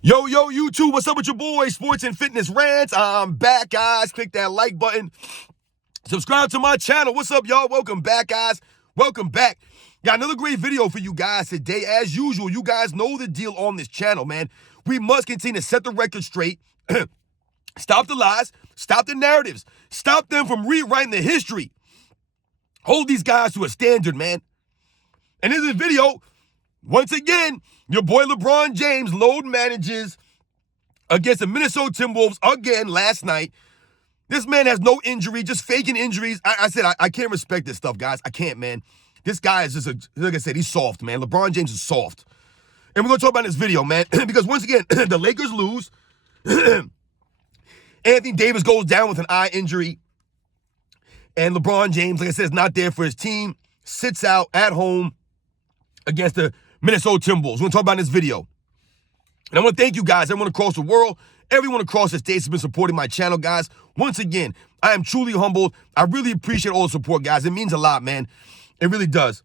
Yo, YouTube, what's up with your boy, Sports and Fitness Rants? I'm back, guys. Click that like button. Subscribe to my channel. What's up, y'all? Welcome back, guys. Welcome back. Got another great video for you guys today. As usual, you guys know the deal on this channel, man. We must continue to set the record straight. Stop the lies. Stop the narratives. Stop them from rewriting the history. Hold these guys to a standard, man. And in this video, once again, your boy LeBron James load manages against the Minnesota Timberwolves again last night. This man has no injury, just faking injuries. I can't respect this stuff, guys. I can't, man. This guy is just, like I said, he's soft, man. LeBron James is soft. And we're going to talk about this video, man, because once again, the Lakers lose. Anthony Davis goes down with an eye injury. And LeBron James, like I said, is not there for his team. Sits out at home against the Minnesota Timberwolves. We're going to talk about in this video. And I want to thank you guys, everyone across the world, everyone across the states has been supporting my channel, guys. Once again, I am truly humbled. I really appreciate all the support, guys. It means a lot, man. It really does.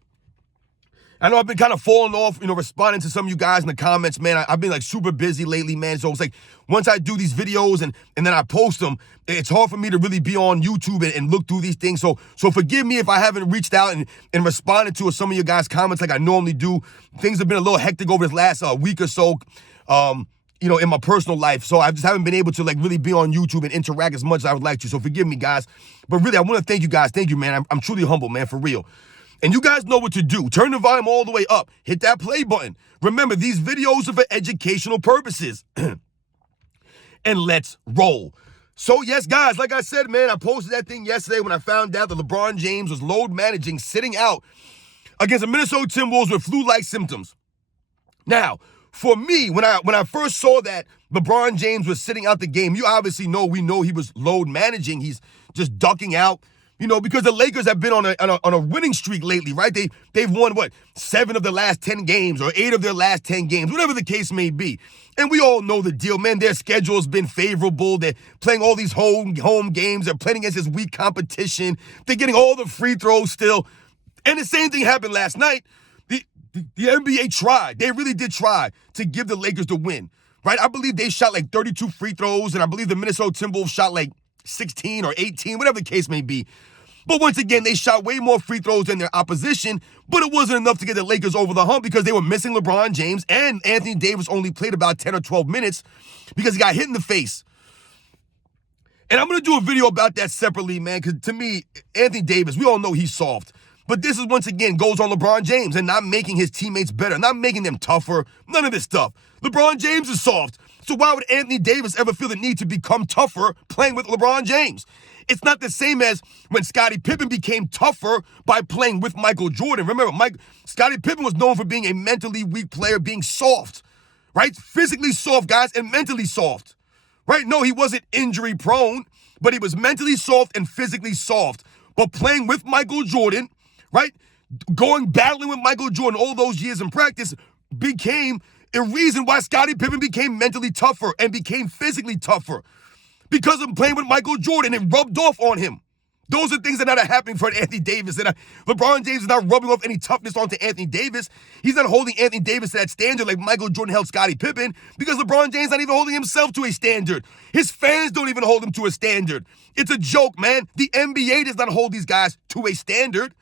I know I've been kind of falling off, responding to some of you guys in the comments, man. I've been like super busy lately, man. So it's like once I do these videos and then I post them, it's hard for me to really be on YouTube and look through these things. So forgive me if I haven't reached out and responded to some of you guys' comments like I normally do. Things have been a little hectic over this last week or so, in my personal life. So I just haven't been able to like really be on YouTube and interact as much as I would like to. So forgive me, guys. But really, I want to thank you guys. Thank you, man. I'm truly humble, man, for real. And you guys know what to do. Turn the volume all the way up. Hit that play button. Remember, these videos are for educational purposes. And let's roll. So, yes, guys, like I said, man, I posted that thing yesterday when I found out that LeBron James was load managing, sitting out against the Minnesota Timberwolves with flu-like symptoms. Now, for me, when I first saw that LeBron James was sitting out the game, you obviously know, we know he was load managing. He's just ducking out. Because the Lakers have been on a winning streak lately, right? They've won, 7 of the last 10 games or 8 of their last 10 games, whatever the case may be. And we all know the deal, man. Their schedule's been favorable. They're playing all these home games. They're playing against this weak competition. They're getting all the free throws still. And the same thing happened last night. The NBA tried. They really did try to give the Lakers the win, right? I believe they shot like 32 free throws, and I believe the Minnesota Timberwolves shot like 16 or 18, whatever the case may be. But once again, they shot way more free throws than their opposition, but it wasn't enough to get the Lakers over the hump because they were missing LeBron James, and Anthony Davis only played about 10 or 12 minutes because he got hit in the face. And I'm going to do a video about that separately, man, because to me, Anthony Davis, we all know he's soft. But this is, once again, goes on LeBron James and not making his teammates better, not making them tougher, none of this stuff. LeBron James is soft. So why would Anthony Davis ever feel the need to become tougher playing with LeBron James? It's not the same as when Scottie Pippen became tougher by playing with Michael Jordan. Remember, Scottie Pippen was known for being a mentally weak player, being soft, right? Physically soft, guys, and mentally soft, right? No, he wasn't injury prone, but he was mentally soft and physically soft. But playing with Michael Jordan, right, battling with Michael Jordan all those years in practice became a reason why Scottie Pippen became mentally tougher and became physically tougher. Because of playing with Michael Jordan, it rubbed off on him. Those are things that are not happening for Anthony Davis. And LeBron James is not rubbing off any toughness onto Anthony Davis. He's not holding Anthony Davis to that standard like Michael Jordan held Scottie Pippen, because LeBron James not even holding himself to a standard. His fans don't even hold him to a standard. It's a joke, man. The NBA does not hold these guys to a standard.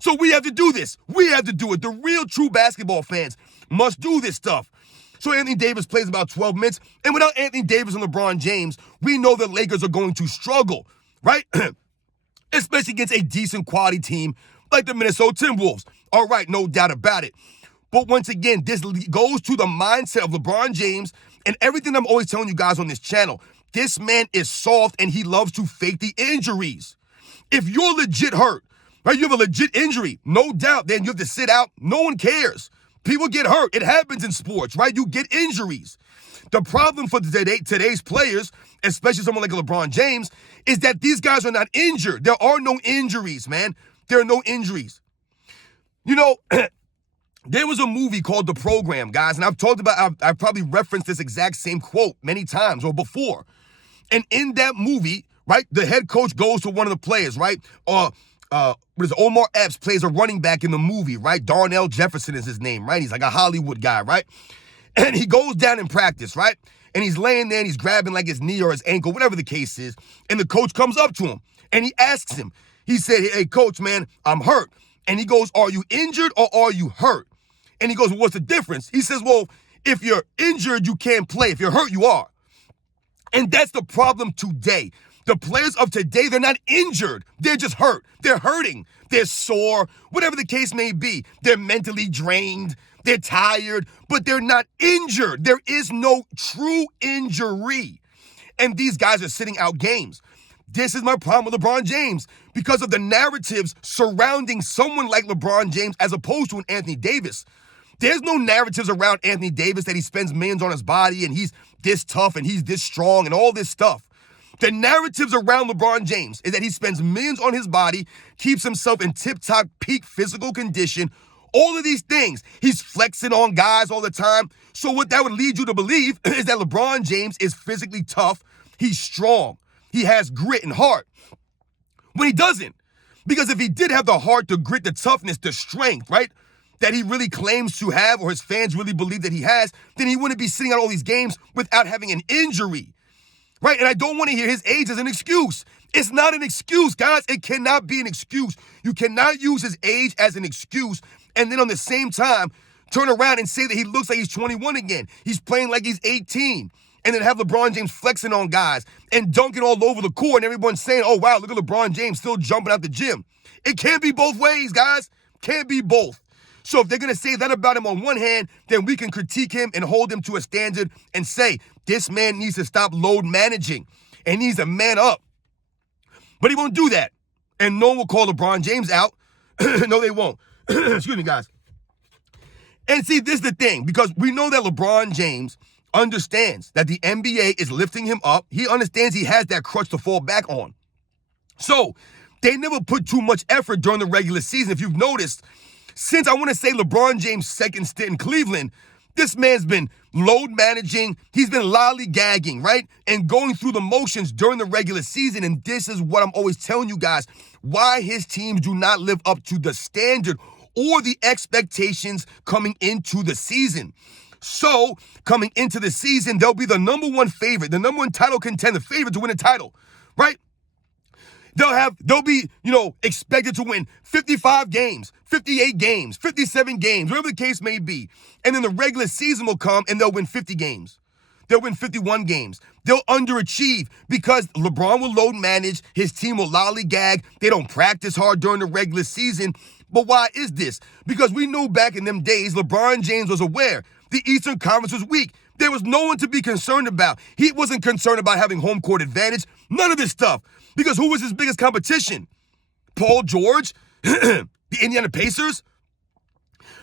So we have to do this. We have to do it. The real true basketball fans must do this stuff. So Anthony Davis plays about 12 minutes. And without Anthony Davis and LeBron James, we know the Lakers are going to struggle, right? Especially against a decent quality team like the Minnesota Timberwolves. All right, no doubt about it. But once again, this goes to the mindset of LeBron James and everything I'm always telling you guys on this channel. This man is soft and he loves to fake the injuries. If you're legit hurt, right, you have a legit injury, no doubt, then you have to sit out. No one cares. People get hurt. It happens in sports, right? You get injuries. The problem for today's players, especially someone like LeBron James, is that these guys are not injured. There are no injuries, man. There are no injuries. There was a movie called The Program, guys, and I've probably referenced this exact same quote many times or before. And in that movie, right, the head coach goes to one of the players, right? Omar Epps plays a running back in the movie, right? Darnell Jefferson is his name, right? He's like a Hollywood guy, right? And he goes down in practice, right? And he's laying there and he's grabbing like his knee or his ankle, whatever the case is. And the coach comes up to him and he asks him, he said, hey, coach, man, I'm hurt. And he goes, are you injured or are you hurt? And he goes, well, what's the difference? He says, well, if you're injured, you can't play. If you're hurt, you are. And that's the problem today. The players of today, they're not injured. They're just hurt. They're hurting. They're sore, whatever the case may be. They're mentally drained. They're tired, but they're not injured. There is no true injury. And these guys are sitting out games. This is my problem with LeBron James because of the narratives surrounding someone like LeBron James as opposed to an Anthony Davis. There's no narratives around Anthony Davis that he spends millions on his body and he's this tough and he's this strong and all this stuff. The narratives around LeBron James is that he spends millions on his body, keeps himself in tip-top peak physical condition, all of these things. He's flexing on guys all the time. So what that would lead you to believe is that LeBron James is physically tough. He's strong. He has grit and heart. When he doesn't. Because if he did have the heart, the grit, the toughness, the strength, right, that he really claims to have or his fans really believe that he has, then he wouldn't be sitting out all these games without having an injury. Right? And I don't want to hear his age as an excuse. It's not an excuse, guys. It cannot be an excuse. You cannot use his age as an excuse and then on the same time turn around and say that he looks like he's 21 again. He's playing like he's 18. And then have LeBron James flexing on guys and dunking all over the court and everyone's saying, oh, wow, look at LeBron James still jumping out the gym. It can't be both ways, guys. Can't be both. So if they're going to say that about him on one hand, then we can critique him and hold him to a standard and say, this man needs to stop load managing and needs to man up. But he won't do that. And no one will call LeBron James out. No, they won't. Excuse me, guys. And see, this is the thing, because we know that LeBron James understands that the NBA is lifting him up. He understands he has that crutch to fall back on. So they never put too much effort during the regular season. If you've noticed, since I want to say LeBron James' second stint in Cleveland, this man's been load managing. He's been lollygagging, right? And going through the motions during the regular season. And this is what I'm always telling you guys, why his teams do not live up to the standard or the expectations coming into the season. So coming into the season, they'll be the number one favorite, the number one title contender, favorite to win a title, right? They'll be, expected to win 55 games, 58 games, 57 games, whatever the case may be. And then the regular season will come and they'll win 50 games. They'll win 51 games. They'll underachieve because LeBron will load manage. His team will lollygag. They don't practice hard during the regular season. But why is this? Because we knew back in them days, LeBron James was aware the Eastern Conference was weak. There was no one to be concerned about. He wasn't concerned about having home court advantage. None of this stuff. Because who was his biggest competition? Paul George? The Indiana Pacers?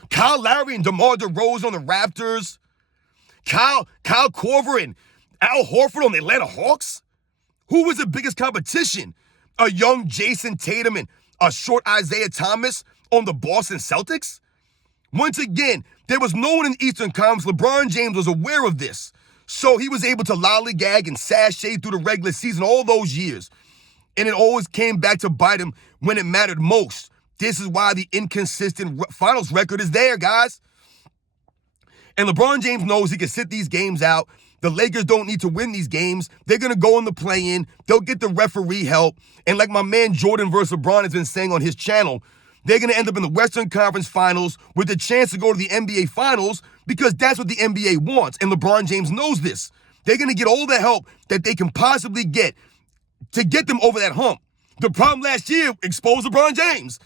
Kyle Lowry and DeMar DeRozan on the Raptors? Kyle Korver and Al Horford on the Atlanta Hawks? Who was the biggest competition? A young Jason Tatum and a short Isaiah Thomas on the Boston Celtics? Once again, there was no one in the Eastern Conference. LeBron James was aware of this. So he was able to lollygag and sashay through the regular season all those years. And it always came back to bite him when it mattered most. This is why the inconsistent finals record is there, guys. And LeBron James knows he can sit these games out. The Lakers don't need to win these games. They're going to go in the play-in. They'll get the referee help. And like my man Jordan versus LeBron has been saying on his channel, they're going to end up in the Western Conference Finals with the chance to go to the NBA Finals because that's what the NBA wants. And LeBron James knows this. They're going to get all the help that they can possibly get to get them over that hump. The problem last year exposed LeBron James,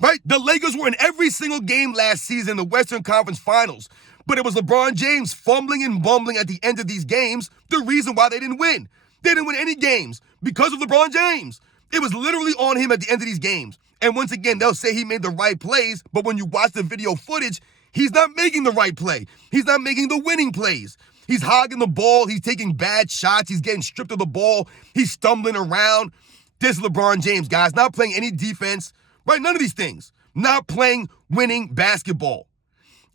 right? The Lakers were in every single game last season in the Western Conference Finals, but it was LeBron James fumbling and bumbling at the end of these games the reason why they didn't win. They didn't win any games because of LeBron James. It was literally on him at the end of these games. And once again, they'll say he made the right plays, but when you watch the video footage, he's not making the right play. He's not making the winning plays. He's hogging the ball. He's taking bad shots. He's getting stripped of the ball. He's stumbling around. This is LeBron James, guys, not playing any defense, right? None of these things. Not playing winning basketball.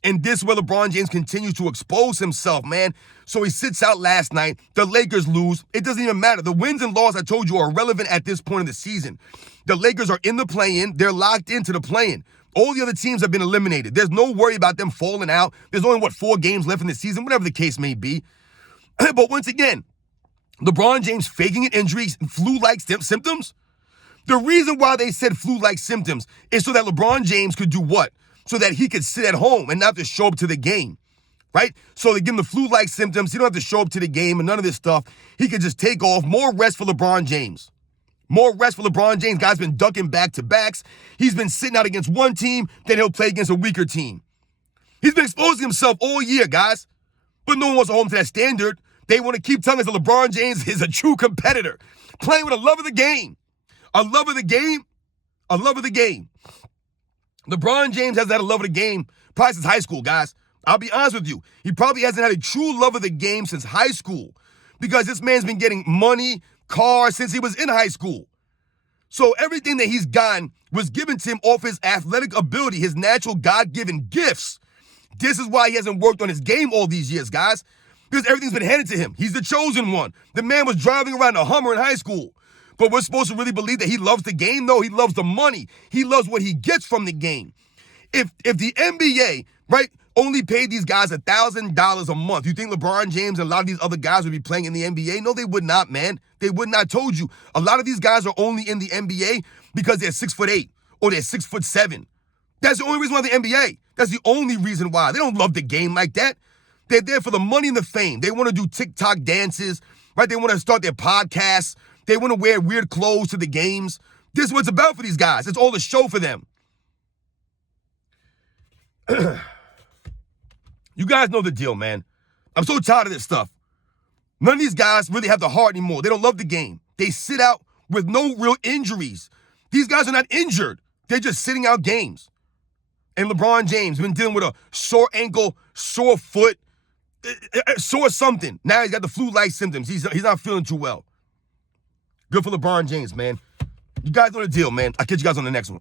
And this is where LeBron James continues to expose himself, man. So he sits out last night. The Lakers lose. It doesn't even matter. The wins and losses, I told you, are irrelevant at this point in the season. The Lakers are in the play-in. They're locked into the play-in. All the other teams have been eliminated. There's no worry about them falling out. There's only, 4 games left in the season, whatever the case may be. But once again, LeBron James faking an injury, flu-like symptoms. The reason why they said flu-like symptoms is so that LeBron James could do what? So that he could sit at home and not have to show up to the game, right? So they give him the flu-like symptoms. He don't have to show up to the game and none of this stuff. He could just take off. More rest for LeBron James. More rest for LeBron James. Guy's been ducking back-to-backs. He's been sitting out against one team, then he'll play against a weaker team. He's been exposing himself all year, guys. But no one wants to hold him to that standard. They want to keep telling us that LeBron James is a true competitor, playing with a love of the game. A love of the game? A love of the game. LeBron James hasn't had a love of the game probably since high school, guys. I'll be honest with you. He probably hasn't had a true love of the game since high school because this man's been getting money, cars since he was in high school. So everything that he's gotten was given to him off his athletic ability, his natural God-given gifts. This is why he hasn't worked on his game all these years, guys, because everything's been handed to him. He's the chosen one. The man was driving around a Hummer in high school. But we're supposed to really believe that he loves the game? No, he loves the money. He loves what he gets from the game. If the NBA, right, only paid these guys $1,000 a month, you think LeBron James and a lot of these other guys would be playing in the NBA? No, they would not, man. They would not. Told you. A lot of these guys are only in the NBA because they're 6'8" or they're 6'7". That's the only reason why the NBA. That's the only reason why. They don't love the game like that. They're there for the money and the fame. They want to do TikTok dances, right? They want to start their podcasts. They want to wear weird clothes to the games. This is what it's about for these guys. It's all a show for them. You guys know the deal, man. I'm so tired of this stuff. None of these guys really have the heart anymore. They don't love the game. They sit out with no real injuries. These guys are not injured. They're just sitting out games. And LeBron James has been dealing with a sore ankle, sore foot, sore something. Now he's got the flu-like symptoms. He's not feeling too well. Good for LeBron James, man. You guys know the deal, man. I'll catch you guys on the next one.